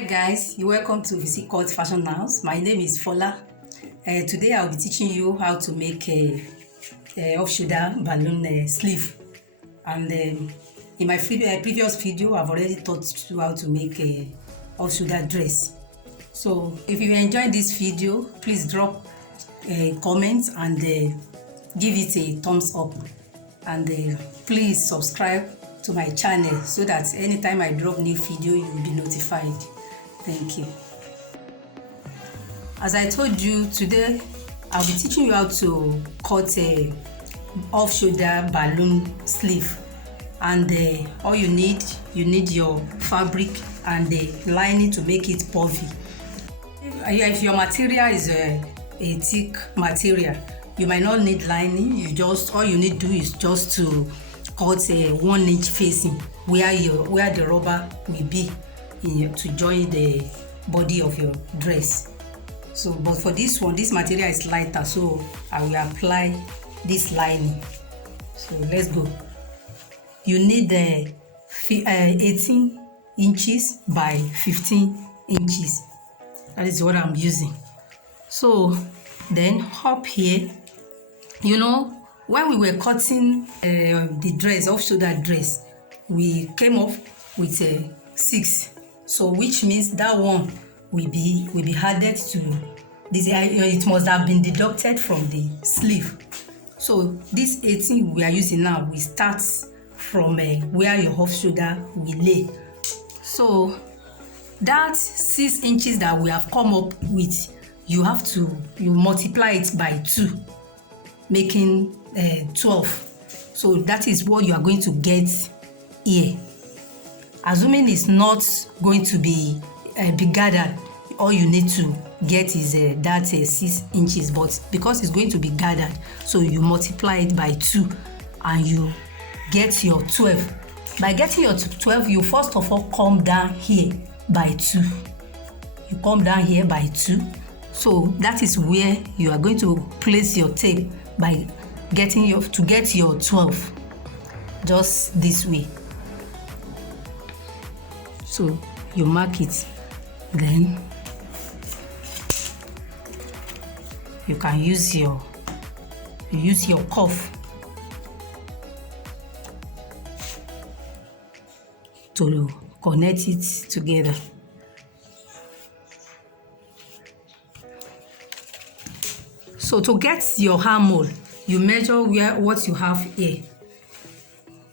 Hi guys, you're welcome to Physique Fashion House. My name is Fola. Today I'll be teaching you how to make a off-shoulder balloon sleeve. And in my previous video, I've already taught you how to make a off-shoulder dress. So if you enjoyed this video, please drop a comment and give it a thumbs up. And please subscribe to my channel so that anytime I drop new video, you will be notified. Thank you. As I told you, today I'll be teaching you how to cut a off-shoulder balloon sleeve. And all you need your fabric and the lining to make it puffy. If your material is a thick material, you might not need lining. All you need to do is just to cut a 1 inch facing where the rubber will be to join the body of your dress. So, but for this one, this material is lighter, so I will apply this lining. So let's go. You need 18 inches by 15 inches. That is what I'm using. So then up here, you know, when we were cutting the dress, off-shoulder dress, we came up with 6. So which means that one will be added to this. It must have been deducted from the sleeve. So this 18 we are using now, we start from where your off-shoulder will lay. So that 6 inches that we have come up with, you multiply it by 2, making 12. So that is what you are going to get here. Assuming it's not going to be gathered, all you need to get is that 6 inches, but because it's going to be gathered, so you multiply it by 2 and you get your 12. By getting your 12, you first of all come down here by 2. You come down here by 2. So that is where you are going to place your tape by get your 12, just this way. So you mark it, then you can use your cuff to connect it together. So to get your armhole, you measure what you have here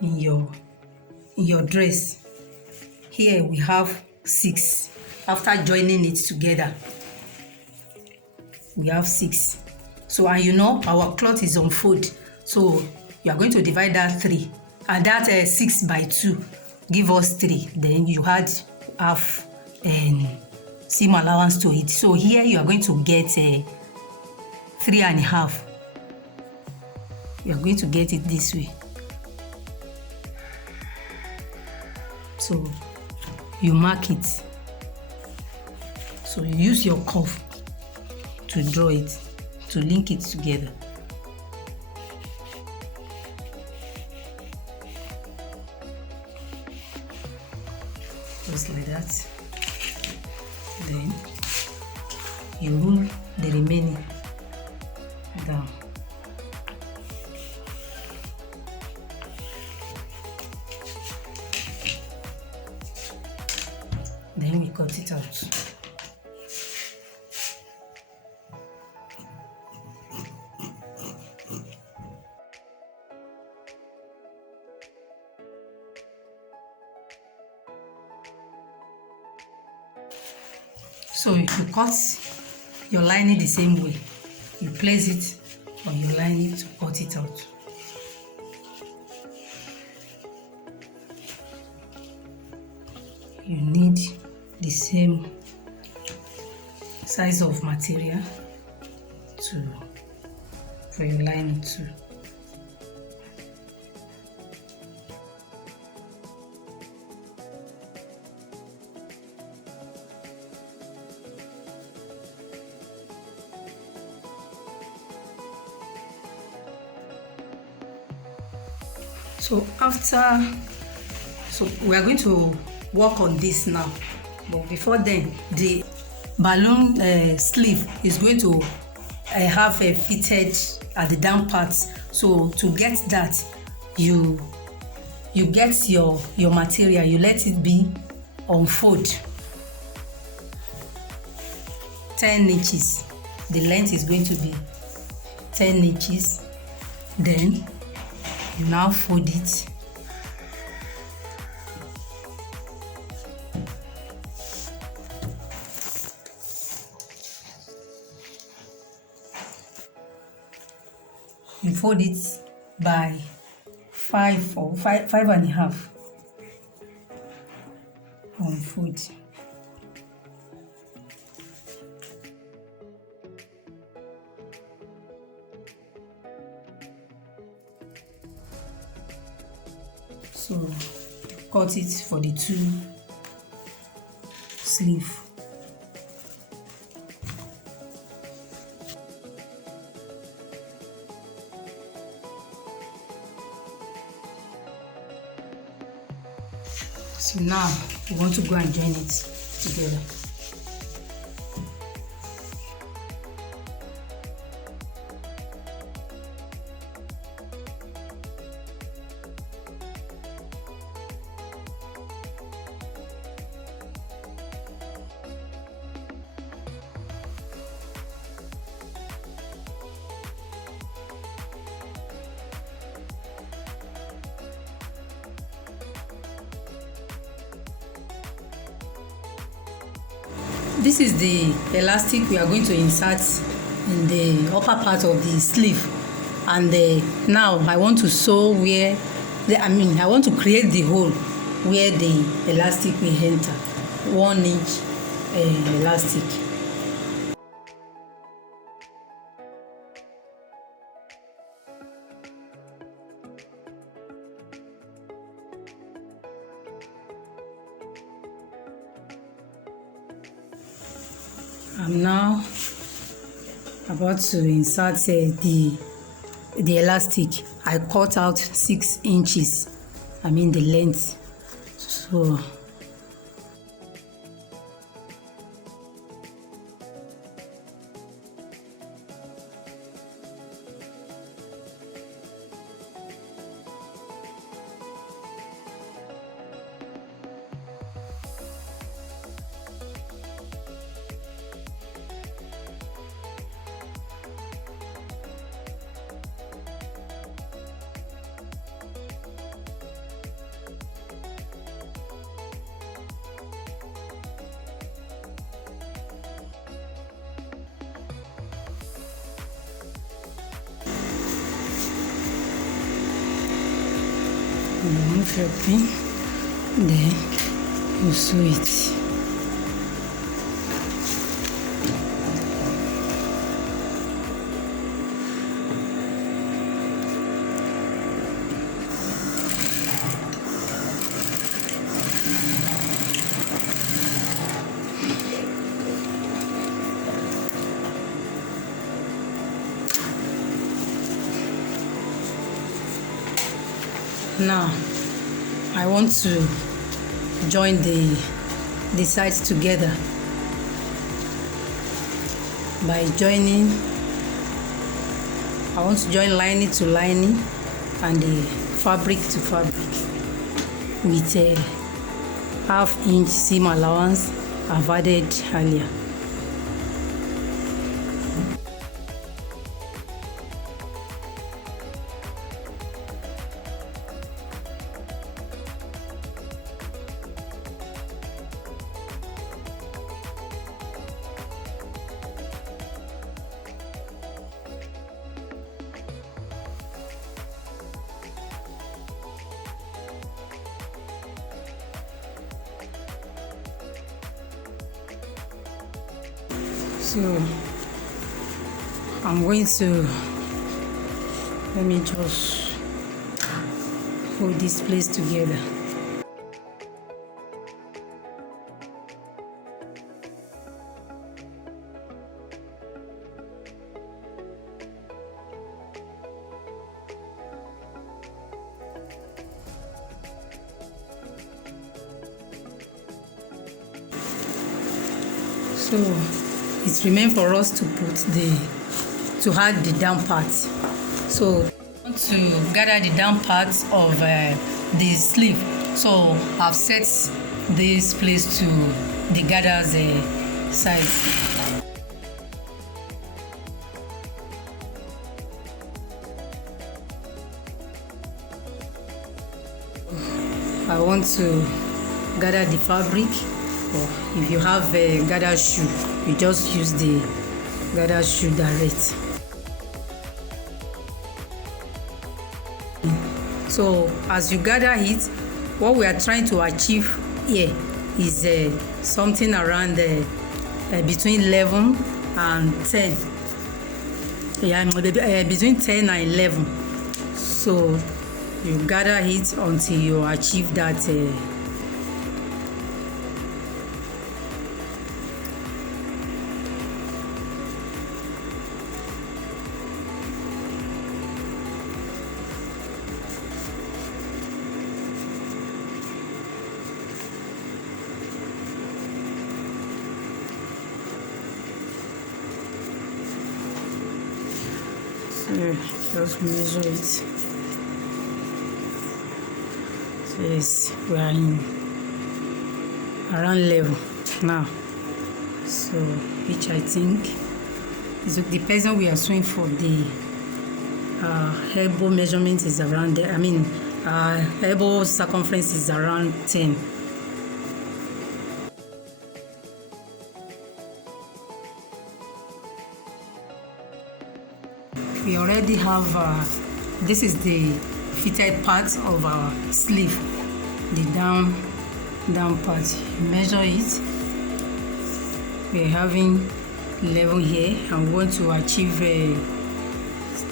in your dress. Here we have 6. After joining it together, we have 6. So, and you know our cloth is on fold, so you are going to divide that 3, and that 6 by 2 give us 3. Then you add half seam allowance to it. So here you are going to get 3.5. You are going to get it this way. So you mark it. So you use your cuff to draw it, to link it together. Just like that. Then you roll the remaining down. Then we cut it out. So you cut your lining the same way. You place it on your lining to cut it out. You need the same size of material for your lining too. So we are going to work on this now. But before then, the balloon sleeve is going to have a fitted at the down part. So to get that, you get your material, you let it be unfold 10 inches. The length is going to be 10 inches. Then you now fold it. You fold it by 5 or 5.5. Unfold. So cut it for the 2 sleeve. So now we want to go and join it together. This is the elastic we are going to insert in the upper part of the sleeve, and now I want to sew where I want to create the hole where the elastic will enter. 1 inch elastic. I'm now about to insert the elastic. I cut out 6 inches, the length. So remove your pin, then you sew it. Now I want to join the sides together by joining. I want to join lining to lining and the fabric to fabric with a 1/2 inch seam allowance I've added earlier. So I'm going to, let me just hold this place together. So it remains for us to add the down part. So I want to gather the down part of the sleeve. So I've set this place to the gather's size. I want to gather the fabric, or if you have a gather shoe, you just use the gather shoe direct. So as you gather it, what we are trying to achieve here is something around between 11 and 10. Yeah, between 10 and 11. So you gather it until you achieve that just measure it. So yes, we are in around level now. So which I think is the person we are sewing for. The elbow measurement is around there. I mean, elbow circumference is around 10. We already have this is the fitted part of our sleeve, the down part. You measure it. We're having 11 here and we want to achieve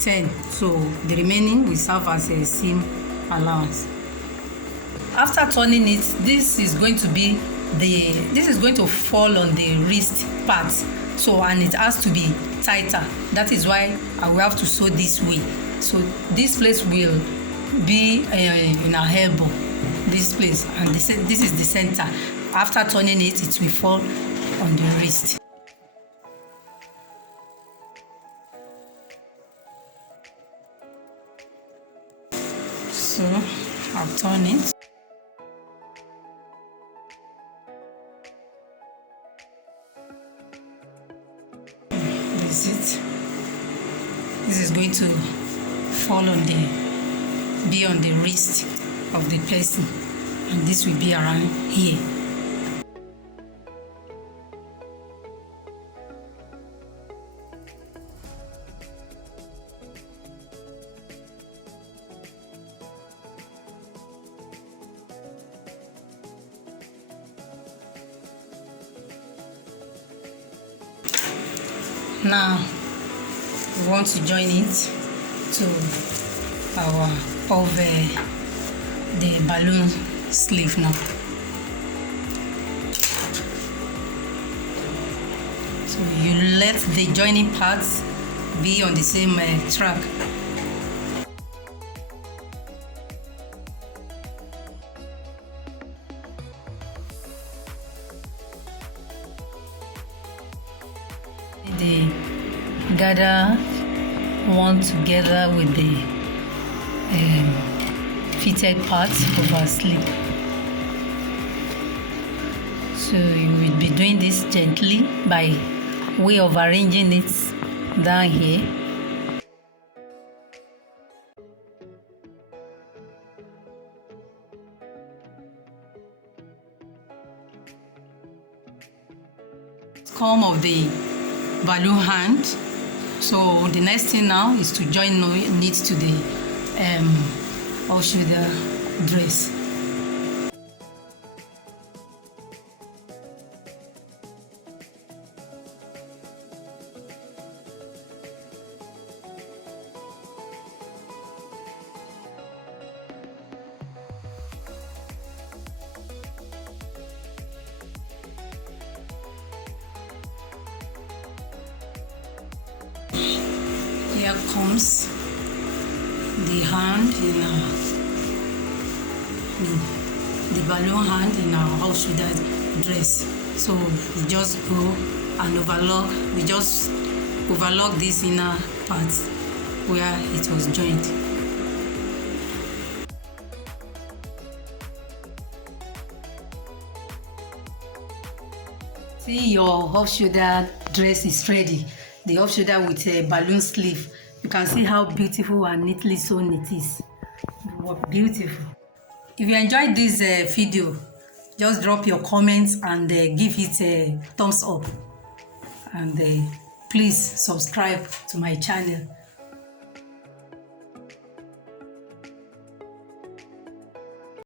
10, so the remaining will serve as a seam allowance. After turning it, this is going to fall on the wrist part, so and it has to be tighter. That is why I will have to sew this way. So this place will be in our elbow, this place, and this is the center. After turning it, it will fall on the wrist. So I'll turn it. This is going to fall be on the wrist of the person, and this will be around here. Now we want to join it to our the balloon sleeve now. So you let the joining parts be on the same track. The gather one together with the fitted parts of our sleeve. So you will be doing this gently by way of arranging it down here. Come of the balloon hand. So the next thing now is to join it to the off-shoulder dress. Here comes the hand in the balloon hand in our off-shoulder dress. So we just go and overlock. We just overlock this inner part where it was joined. See, your off-shoulder dress is ready. The off-shoulder with a balloon sleeve. You can see how beautiful and neatly sewn it is. Beautiful. If you enjoyed this video, just drop your comments and give it a thumbs up. And please subscribe to my channel.